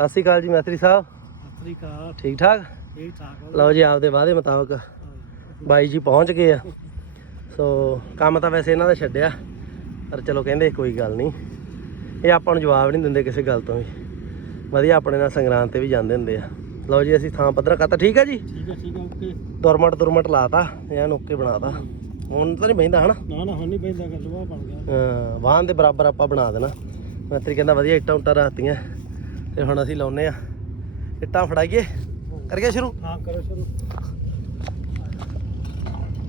ਸਤਿ ਸ਼੍ਰੀ ਅਕਾਲ ਜੀ ਮੈਤਰੀ ਸਾਹਿਬ। ਅਫਰੀਕਾ ਠੀਕ ਠਾਕ? ਠੀਕ ਠਾਕ ਲਓ ਜੀ ਆਪਦੇ ਵਾਅਦੇ ਮੁਤਾਬਕ ਬਾਈ ਜੀ ਪਹੁੰਚ ਗਏ ਆ। ਸੋ ਕੰਮ ਤਾਂ ਵੈਸੇ ਇਹਨਾਂ ਦਾ ਛੱਡਿਆ ਪਰ ਚਲੋ ਕਹਿੰਦੇ ਕੋਈ ਗੱਲ ਨਹੀਂ। ਇਹ ਆਪਾਂ ਨੂੰ ਜਵਾਬ ਨਹੀਂ ਦਿੰਦੇ ਕਿਸੇ ਗੱਲ ਤੋਂ ਵੀ। ਵਧੀਆ ਆਪਣੇ ਨਾਲ ਸੰਗਰਾਂਦ ਤੇ ਵੀ ਜਾਂਦੇ ਹੁੰਦੇ ਆ। ਲਓ ਜੀ ਅਸੀਂ ਥਾਂ ਪੱਧਰਾ ਕਰਤਾ। ਠੀਕ ਆ ਜੀ? ਠੀਕ ਹੈ ਠੀਕ ਹੈ ਓਕੇ। ਦੁਰਮਟ ਦੁਰਮਟ ਲਾਤਾ ਐਨ ਓਕੇ ਬਣਾਤਾ। ਹੁਣ ਤਾਂ ਨਹੀਂ ਬਹਿੰਦਾ ਹਨਾ? ਨਾ ਨਾ ਹੁਣ ਨਹੀਂ ਪੈਂਦਾ ਗੱਲ ਬਣ ਗਿਆ। ਹਾਂ, ਵਾਹਨ ਦੇ ਬਰਾਬਰ ਆਪਾਂ ਬਣਾ ਦੇਣਾ। ਮੈਤਰੀ ਕਹਿੰਦਾ ਵਧੀਆ ਇੱਟਾਂ ਉੱਟਾਂ ਰਾਤੀਆਂ। ਤੇ ਹੁਣ ਅਸੀਂ ਲਾਉਨੇ ਆ ਇੱਟਾਂ ਫੜਾਈਏ। ਕਰੀਏ ਸ਼ੁਰੂ? ਹਾਂ ਕਰੋ ਸ਼ੁਰੂ।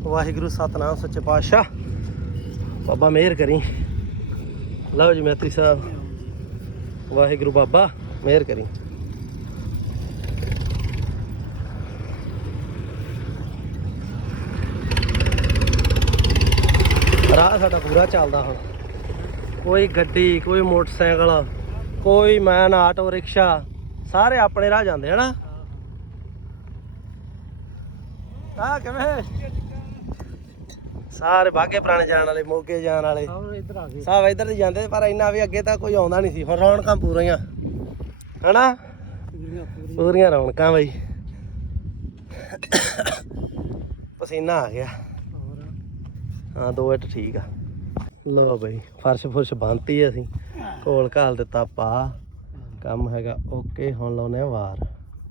ਵਾਹਿਗੁਰੂ ਸਤਨਾਮ ਸੱਚੇ ਪਾਤਸ਼ਾਹ। ਬਾਬਾ ਮਿਹਰ ਕਰੀ। ਲਓ ਜੀ ਮੈਤਰੀ ਸਾਹਿਬ। ਵਾਹਿਗੁਰੂ ਬਾਬਾ ਮਿਹਰ ਕਰੀ। ਰਾਹ ਸਾਡਾ ਪੂਰਾ ਚੱਲਦਾ ਹੁਣ। ਕੋਈ ਗੱਡੀ ਕੋਈ ਮੋਟਰਸਾਈਕਲ ਕੋਈ ਮੈਨ ਆਟੋ ਰਿਕਸ਼ਾ ਸਾਰੇ ਆਪਣੇ ਰਾਹ ਜਾਂਦੇ ਹਨਾ? ਆ ਕਿਵੇਂ? ਸਾਰੇ ਬਾਗੇ ਪੁਰਾਣੇ ਜਾਣ ਵਾਲੇ ਮੋਗੇ ਜਾਣ ਵਾਲੇ। ਸਭ ਇੱਧਰ ਦੀ ਜਾਂਦੇ ਪਰ ਇੰਨਾ ਵੀ ਅੱਗੇ ਤਾਂ ਕੋਈ ਆਉਂਦਾ ਨਹੀਂ ਸੀ। ਹੁਣ ਰੌਣਕਾਂ ਪੂਰੀਆਂ ਹਨਾ? ਪੂਰੀਆਂ ਰੌਣਕਾਂ ਬਈ। ਪਸੀਨਾ ਆ ਗਿਆ। ਹਾਂ ਦੋ ਇੱਟ ਠੀਕ ਆ। ਲੋ ਬਈ ਫਰਸ਼ ਫੁਰਸ਼ ਬੰਨਤੀ ਅਸੀਂ। ਕੋਲ ਘਾਲ ਦਿੱਤਾ ਪਾ ਕੰਮ ਹੈਗਾ ਓਕੇ ਹੁਣ ਲਾਉਨੇ ਆ ਵਾਰ।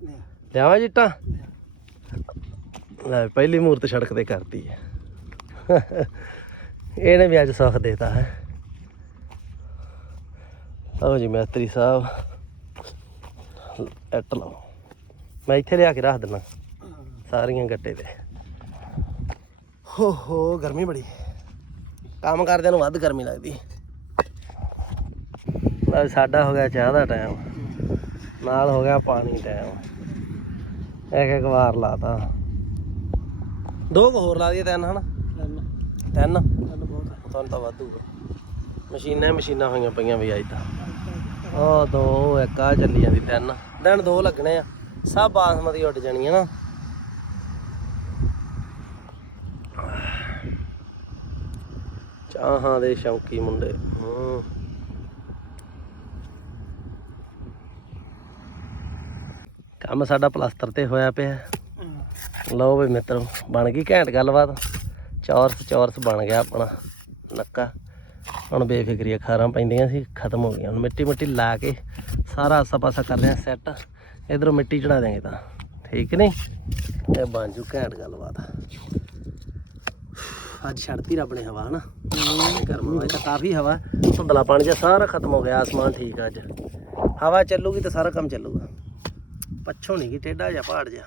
ਲਿਆ, ਲਿਆਵਾਂ ਜਿੱਟਾਂ? ਲੈ ਪਹਿਲੀ ਮੂਰਤ ਸੜਕ ਤੇ ਕਰਤੀ ਹੈ। ਇਹਨੇ ਵੀ ਅੱਜ ਸੁੱਖ ਦੇਤਾ ਹੈ। ਲਓ ਜੀ ਮੈਤਰੀ ਸਾਹਿਬ। ਇੱਟ ਲਾਓ। ਮੈਂ ਇੱਥੇ ਲਿਆ ਕੇ ਰੱਖ ਦਿੰਦਾ ਸਾਰੀਆਂ ਗੱਟੇ ਤੇ। ਹੋ ਹੋ ਗਰਮੀ ਬੜੀ। ਕੰਮ ਕਰਦਿਆਂ ਨੂੰ ਵੱਧ ਗਰਮੀ ਲੱਗਦੀ। ਲਓ ਸਾਡਾ ਹੋ ਗਿਆ ਚਾਹ ਦਾ ਟਾਈਮ ਨਾਲ ਹੋ ਗਿਆ ਪਾਣੀ ਟਾਈਮ ਇੱਕ ਇੱਕ ਵਾਰ ਲਾਤਾ ਦੋ ਹੋਰ ਲਾ ਦਈਏ ਤਿੰਨ ਹਨਾ? ਤਿੰਨ। ਤਿੰਨ? ਤਿੰਨ ਬਹੁਤ ਆ। ਤੁਹਾਨੂੰ ਤਾਂ ਵਾਧੂ ਮਸ਼ੀਨਾਂ ਮਸ਼ੀਨਾਂ ਹੋਈਆਂ ਪਈਆਂ ਵੀ ਅੱਜ ਤਾਂ। ਉਹ ਦੋ ਇੱਕ ਆ ਚੱਲੀ ਜਾਂਦੀ ਤਿੰਨ। ਦਿਨ ਦੋ ਲੱਗਣੇ ਆ। ਸਭ ਬਾਸਮਤੀ ਉੱਡ ਜਾਣੀ ਹੈ ਨਾ। ਚਾਹਾਂ ਦੇ ਸ਼ੌਂਕੀ ਮੁੰਡੇ। ਹੂੰ। ਕੰਮ ਸਾਡਾ ਪਲਾਸਟਰ ਤੇ ਹੋਇਆ ਪਿਆ। ਲਓ ਵੀ ਮਿੱਤਰੋ ਬਣ ਗਈ ਘੈਂਟ ਗੱਲਬਾਤ। ਚੌਰਸ ਚੌਰਸ ਬਣ ਗਿਆ ਆਪਣਾ ਨੱਕਾ। ਹੁਣ ਬੇਫਿਕਰੀ ਖਾਰਾਂ ਪੈਂਦੀਆਂ ਸੀ ਖਤਮ ਹੋ ਗਈਆਂ। ਹੁਣ ਮਿੱਟੀ ਮਿੱਟੀ ਲਾ ਕੇ ਸਾਰਾ ਆਸਾ ਪਾਸਾ ਕਰ ਲਿਆ ਸੈੱਟ। ਇਧਰੋਂ ਮਿੱਟੀ ਚੜਾ ਦੇਂਗੇ ਤਾਂ। ਠੀਕ ਨਹੀਂ? ਇਹ ਬਣ ਜੂ ਘੈਂਟ ਗੱਲਬਾਤ। ਅੱਜ ਛੱਡਤੀ ਰੱਬ ਨੇ ਹਵਾ ਹਨਾ? ਗਰਮ ਹੋਇਆ ਤਾਂ ਕਾਫੀ ਹਵਾ। ਧੁੰਦਲਾ ਪਾਣੀ ਜਿਹਾ ਸਾਰਾ ਖਤਮ ਹੋ ਗਿਆ ਆਸਮਾਨ ਠੀਕ ਆ ਅੱਜ। ਹਵਾ ਚੱਲੂਗੀ ਤਾਂ ਸਾਰਾ ਕੰਮ ਚੱਲੂਗਾ। ਪੱਛੋਂ ਨਹੀਂ ਗੀ, ਟੇਢਾ ਜਿਹਾ ਪਹਾੜ ਜਿਹਾ।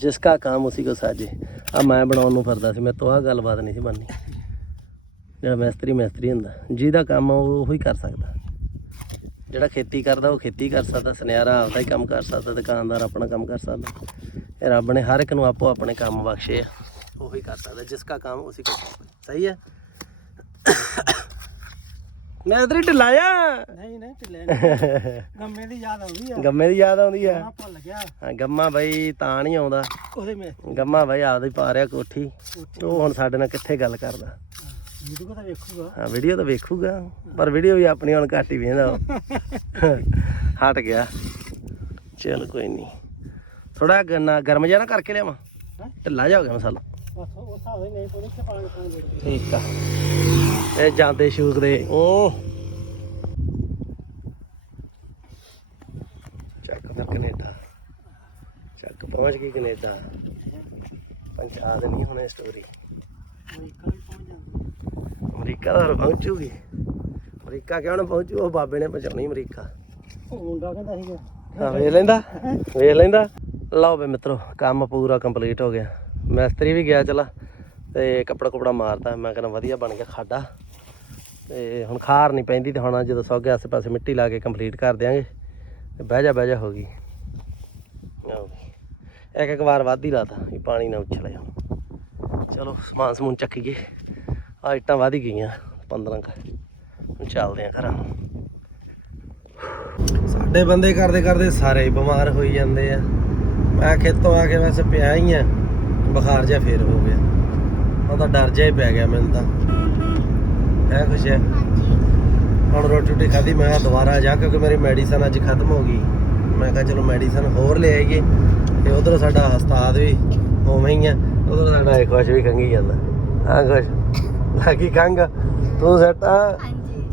ਜਿਸਕਾ ਕੰਮ ਉਸੇ ਕੋ ਸਾਜੇ। ਆ ਮੈਂ ਬਣਾਉਣ ਨੂੰ ਫਿਰਦਾ ਸੀ ਮੈਂ ਤੋਂ ਆ ਗੱਲਬਾਤ ਨਹੀਂ ਸੀ ਬਣਨੀ। ਜਿਹੜਾ ਮਿਸਤਰੀ ਮਿਸਤਰੀ ਹੁੰਦਾ, ਜਿਹਦਾ ਕੰਮ ਉਹ ਹੀ ਕਰ ਸਕਦਾ। ਜਿਹੜਾ ਖੇਤੀ ਕਰਦਾ, ਉਹ ਖੇਤੀ ਕਰ ਸਕਦਾ, ਸੁਨਿਆਰਾ ਆਪਦਾ ਹੀ ਕੰਮ ਕਰ ਸਕਦਾ, ਦੁਕਾਨਦਾਰ ਆਪਣਾ ਕੰਮ ਕਰ ਸਕਦਾ। ਇਹ ਰੱਬ ਨੇ ਹਰ ਇੱਕ ਨੂੰ ਆਪੋ ਆਪਣੇ ਕੰਮ ਬਖਸ਼ੇ ਆ, ਉਹੀ ਕਰ ਸਕਦਾ ਜਿਸਕਾ ਕੰਮ ਉਸੀ ਕੋ। ਸਹੀ ਹੈ ਮੈਂ ਇਧਰ ਹੀ ਢਿਲਾਇਆ ਨਹੀਂ ਨਹੀਂ ਢਿੱਲੇ ਨਹੀਂ। ਗੰਮੇ ਦੀ ਯਾਦ ਆਉਂਦੀ ਆ। ਗੰਮੇ ਦੀ ਯਾਦ ਆਉਂਦੀ ਆ। ਆ ਭੁੱਲ ਗਿਆ। ਹਾਂ ਗੰਮਾ ਬਈ ਤਾਂ ਨਹੀਂ ਆਉਂਦਾ। ਉਹਦੇ ਮੇ ਗੰਮਾ ਬਈ ਆਪਦਾ ਹੀ ਪਾ ਰਿਹਾ ਕੋਠੀ। ਉਹ ਹੁਣ ਸਾਡੇ ਨਾਲ ਕਿੱਥੇ ਗੱਲ ਕਰਦਾ। ਵੀਡੀਓ ਤਾਂ ਵੇਖੂਗਾ। ਹਾਂ ਵੀਡੀਓ ਤਾਂ ਵੇਖੂਗਾ। ਪਰ ਵੀਡੀਓ ਵੀ ਆਪਣੀ ਹੁਣ ਘੱਟ ਹੀ ਵੇਖਦਾ ਹਟ ਗਿਆ। ਚਲ ਕੋਈ ਨਹੀਂ। ਥੋੜਾ ਗੰਨਾ ਗਰਮ ਜਿਹਾ ਨਾ ਕਰਕੇ ਲਿਆਵਾਂ? ਢਿੱਲਾ ਜਾ ਹੋ ਗਿਆ ਮਸਾਲਾ। ਬਸ ਉਹ ਨਹੀਂ ਕੋਈ ਪਾਣੀ ਠੀਕ ਆ। ਇਹ ਜਾਂਦੇ ਸ਼ੂਕ ਦੇ। ਉਹ ਚੱਕ ਫਿਰ ਕੈਨੇਡਾ। ਚੱਕ ਪਹੁੰਚ ਗਈ ਕੈਨੇਡਾ। ਪਹੁੰਚਾ ਦੇਣੀ ਹੁਣ ਇਹ ਸਟੋਰੀ ਅਮਰੀਕਾ ਵੀ ਪਹੁੰਚ ਜਾਂਦਾ ਅਮਰੀਕਾ ਤਾਂ ਹੁਣ ਪਹੁੰਚੂਗੀ। ਅਮਰੀਕਾ ਕਿਉਂ ਨਾ ਪਹੁੰਚੂ? ਉਹ ਬਾਬੇ ਨੇ ਪਹੁੰਚਾਉਣੀ ਅਮਰੀਕਾ। ਉਹ ਮੁੰਡਾ ਕਹਿੰਦਾ ਸੀਗਾ ਹਾਂ ਵੇਖ ਲੈਂਦਾ। ਵੇਖ ਲੈਂਦਾ। ਲਓ ਬੇ ਮਿੱਤਰੋ ਕੰਮ ਪੂਰਾ ਕੰਪਲੀਟ ਹੋ ਗਿਆ। ਮਿਸਤਰੀ ਵੀ ਗਿਆ ਚਲਾ। ਤੇ ਕੱਪੜਾ ਕੁਪੜਾ ਮਾਰਦਾ। ਮੈਂ ਕਹਿੰਦਾ ਵਧੀਆ ਬਣ ਗਿਆ ਖਾਡਾ। ਤੇ ਹੁਣ ਖਾਰ ਨਹੀਂ ਪੈਂਦੀ ਤੇ ਹੁਣ ਜਦੋਂ ਸੌਗੇ ਆਸੇ ਪਾਸੇ ਮਿੱਟੀ ਲਾ ਕੇ ਕੰਪਲੀਟ ਕਰ ਦਿਆਂਗੇ। ਤੇ ਬਹਿ ਜਾ ਬਹਿ ਜਾ ਹੋ ਗਈ। ਆਓ ਇੱਕ ਇੱਕ ਵਾਰ ਵੱਧ ਹੀ ਲਾਤਾ, ਵੀ ਪਾਣੀ ਨਾ ਉਛਲ ਜਾ ਚਲੋ, ਸਮਾਨ ਸਮੂਨ ਚੱਕੀਏ ਆ ਇੱਟਾਂ ਵੱਧ ਗਈਆਂ 15 ਕ। ਹੁਣ ਚੱਲਦੇ ਆ ਘਰਾਂ। ਨੂੰ ਸਾਡੇ ਬੰਦੇ ਕਰਦੇ ਕਰਦੇ ਸਾਰੇ ਬਿਮਾਰ ਹੋਈ ਜਾਂਦੇ ਆ। ਮੈਂ ਖੇਤੋਂ ਆ ਕੇ ਵੈਸੇ ਪਿਆ ਹੀ ਆ। ਬੁਖਾਰ ਜਿਹਾ ਫੇਰ ਹੋ ਗਿਆ। ਉਹ ਤਾਂ ਡਰ ਜਿਹਾ ਹੀ ਪੈ ਗਿਆ ਮੈਨੂੰ ਤਾਂ। ਹੈ ਖੁਸ਼ ਹੈ ਹੁਣ ਰੋਟੀ ਰੋਟੀ ਖਾਧੀ ਮੈਂ ਕਿਹਾ ਦੁਬਾਰਾ ਜਾ ਕਿਉਂਕਿ ਮੇਰੀ ਮੈਡੀਸਨ ਅੱਜ ਖਤਮ ਹੋ ਗਈ। ਮੈਂ ਕਿਹਾ ਚਲੋ ਮੈਡੀਸਨ ਹੋਰ ਲੈ ਆਈਏ। ਤੇ ਉਧਰ ਸਾਡਾ ਉਸਤਾਦ ਵੀ ਉਵੇਂ ਹੀ ਆ ਉਧਰ ਸਾਡਾ ਇੱਕ ਖੁਸ਼ ਵੀ ਖੰਗੀ ਜਾਂਦਾ। ਹਾਂ ਖੁਸ਼ ਲੱਗੀ ਖੰਗ ਤੂੰ ਸੈੱਟ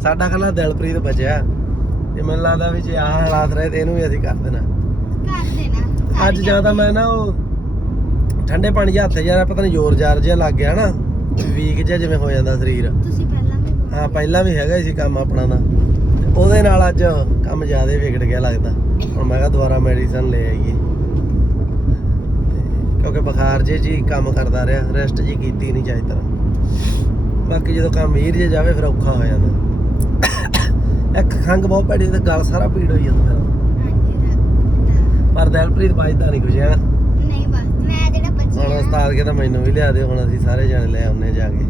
ਸਾਡਾ ਕੱਲਾ ਦਿਲਪ੍ਰੀਤ ਬਚਿਆ। ਤੇ ਮੈਨੂੰ ਲੱਗਦਾ ਵੀ ਜੇ ਆਹ ਹਾਲਾਤ ਰਹੇ ਤੇ ਇਹਨੂੰ ਵੀ ਅਸੀਂ ਕਰ ਦੇਣਾ। ਕਰ ਦੇਣਾ ਅੱਜ ਜ਼ਿਆਦਾ ਮੈਂ ਨਾ ਉਹ ਠੰਡੇ ਪਾਣੀ 'ਚ ਹੱਥ ਜਿਹਾ ਪਤਾ ਨਹੀਂ ਜ਼ੋਰ ਜ਼ਾਰ ਜਿਹਾ ਲੱਗ ਗਿਆ ਨਾ। ਵੀਕ ਜਿਹਾ ਜਿਵੇਂ ਹੋ ਜਾਂਦਾ ਸਰੀਰ। ਤੁਸੀਂ ਹਾਂ ਪਹਿਲਾਂ ਵੀ ਹੈਗਾ ਸੀ ਕੰਮ ਆਪਣਾ ਦਾ ਤੇ ਉਹਦੇ ਨਾਲ ਅੱਜ ਕੰਮ ਜ਼ਿਆਦਾ ਵਿਗੜ ਗਿਆ ਲੱਗਦਾ। ਹੁਣ ਮੈਂ ਕਿਹਾ ਦੁਬਾਰਾ ਮੈਡੀਸਨ ਲੈ ਆਈਏ। ਤੇ ਕਿਉਂਕਿ ਬੁਖਾਰ ਜੇ ਜੀ ਕੰਮ ਕਰਦਾ ਰਿਹਾ ਰੈਸਟ ਜੀ ਕੀਤੀ ਨਹੀਂ ਚਾਹੀ ਤਰ੍ਹਾਂ। ਬਾਕੀ ਜਦੋਂ ਕੰਮ ਵੀਰ ਜੇ ਜਾਵੇ ਫਿਰ ਔਖਾ ਹੋ ਜਾਂਦਾ। ਇੱਕ ਖੰਗ ਬਹੁਤ ਭੈੜੀ ਤੇ ਗਲ ਸਾਰਾ ਪੀੜ ਹੋਈ ਜਾਂਦਾ ਪਰ ਦਿਲਪ੍ਰੀਤ ਬਾਜਦਾ ਨਹੀਂ ਕੁਝ ਹੈ। ਨਹੀਂ ਬਸ ਮੈਂ ਜਿਹੜਾ ਹੁਣ ਬੱਚੀ ਉਸਤਾਦ ਕਹਿੰਦਾ ਮੈਨੂੰ ਵੀ ਲਿਆ ਦਿਓ ਹੁਣ ਅਸੀਂ ਸਾਰੇ ਜਾਣੇ ਲੈ ਆਉਨੇ ਜਾ ਕੇ।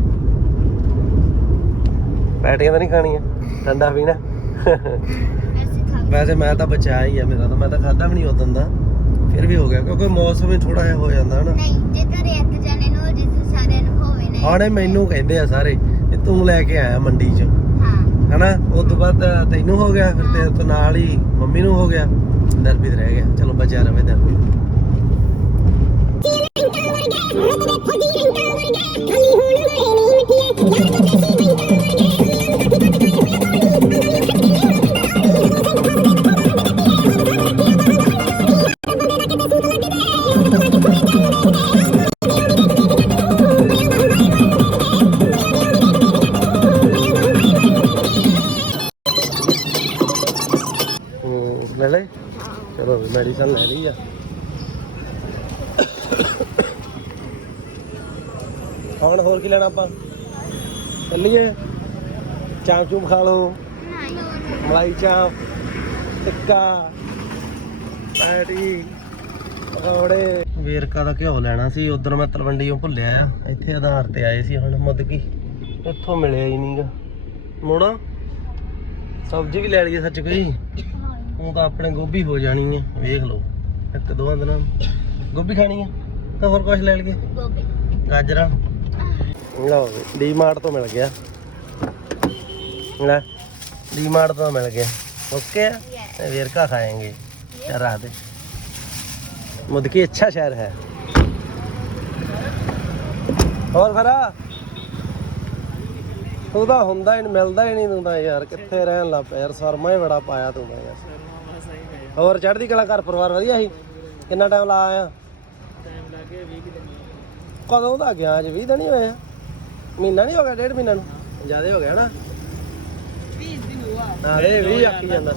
ਪੈਟੀਆਂ ਤਾਂ ਨਹੀਂ ਖਾਣੀਆਂ ਠੰਡਾ ਪੀਣਾ। ਵੈਸੇ ਖਾ ਵੈਸੇ ਮੈਂ ਤਾਂ ਬਚਾ ਹੀ ਆ ਮੇਰਾ ਤਾਂ ਮੈਂ ਤਾਂ ਖਾਦਾ ਵੀ ਨਹੀਂ ਉਦੋਂ ਦਾ ਫਿਰ ਵੀ ਹੋ ਗਿਆ ਕਿਉਂਕਿ ਮੌਸਮ ਹੀ ਥੋੜਾ ਜਿਹਾ ਹੋ ਜਾਂਦਾ ਹਨਾ। ਨਹੀਂ ਜੇ ਘਰੇ ਇੱਕ ਜਣੇ ਨੂੰ ਜਿੱਥੇ ਸਾਰਿਆਂ ਨੂੰ ਹੋਵੇ ਨਹੀਂ ਆਣੇ ਮੈਨੂੰ ਕਹਿੰਦੇ ਆ ਸਾਰੇ ਵੀ ਤੂੰ ਲੈ ਕੇ ਆਇਆ ਮੰਡੀ 'ਚ। ਹਾਂ। ਹਨਾ ਉਸ ਤੋਂ ਬਾਅਦ ਤੈਨੂੰ ਹੋ ਗਿਆ ਫਿਰ ਤੇਰੇ ਤੋਂ ਨਾਲ ਹੀ ਮੰਮੀ ਨੂੰ ਹੋ ਗਿਆ ਦਰਬੀਤ ਰਹਿ ਗਿਆ। ਚਲੋ ਬਚਿਆ ਰਵੇ ਦਰਬੀਤ ਹੂੰ ਲੈ ਲੈ ਚਲੋ ਮੈਡੀਸਨ ਲੈ ਲਈ ਆ। ਹੁਣ ਹੋਰ ਕੀ ਲੈਣਾ ਆਪਾਂ? ਚੱਲੀਏ। ਚਾਂਪ ਚੂਪ ਖਾ ਲਓ। ਮਲਾਈ ਚਾਂਪ, ਟਿੱਕਾ, ਪੈਟੀ, ਪਕੌੜੇ। ਵੇਰਕਾ ਦਾ ਘਿਓ ਲੈਣਾ ਸੀ, ਉਧਰ ਮੈਂ ਤਲਵੰਡੀੋਂ ਭੁੱਲਿਆ ਆ। ਇੱਥੇ ਆਧਾਰ ਤੇ ਆਏ ਸੀ ਹੁਣ ਮੁੱਦਕੀ ਇੱਥੋਂ ਮਿਲਿਆ ਹੀ ਨਹੀਂਗਾ ਮੋੜਾ। ਸਬਜ਼ੀ ਵੀ ਲੈ ਲਈਏ ਸੱਚ ਕੋਈ। ਉਹ ਤਾਂ ਆਪਣੇ ਗੋਭੀ ਹੋ ਜਾਣੀ ਹੈ ਵੇਖ ਲਓ। ਇੱਕ ਦੋ ਦਿਨਾਂ ਗੋਭੀ ਖਾਣੀ ਹੈ? ਤਾਂ ਹੋਰ ਕੁਝ ਲੈ ਲਈਏ? ਗਾਜਰਾਂ। ਲਓ ਡੀਮਾਰਟ ਤੋਂ ਮਿਲ ਗਿਆ। ਲੈ ਡੀਮਾਰਟ ਤੋਂ ਮਿਲ ਗਿਆ। ओके वेर का खाएंगे राधे मुदकी अच्छा शहर है और खरा ਤੂੰ ਤਾਂ ਹੁੰਦਾ ਹੀ ਨੀ, ਮਿਲਦਾ ਹੀ ਨਹੀਂ ਤੂੰ ਤਾਂ ਯਾਰ ਕਿੱਥੇ ਰਹਿਣ ਲੱਗ ਪਿਆ ਯਾਰ ਸਰਮਾ ਹੀ ਬੜਾ ਪਾਇਆ ਤੂੰ ਤਾਂ ਯਾਰ। ਹੋਰ ਚੜ੍ਹਦੀ ਕਲਾ ਘਰ ਪਰਿਵਾਰ ਵਧੀਆ ਸੀ? ਕਿੰਨਾ ਟਾਈਮ ਲਾ ਆਇਆ? ਟਾਈਮ ਲੱਗੇ 20 ਦਿਨ। ਕਦੋਂ ਦਾ ਗਿਆ ਅੱਜ? 20 ਦਿਨ ਹੀ ਹੋਏ ਆ ਮਹੀਨਾ ਨਹੀਂ ਹੋ ਗਿਆ ਡੇਢ ਮਹੀਨਾ ਨੂੰ? ਜ਼ਿਆਦਾ ਹੋ ਗਿਆ ਨਾ? 20 ਦਿਨ ਹੋਆ। ਹਾਂ ਇਹ 20 ਆਖੀ ਜਾਂਦਾ।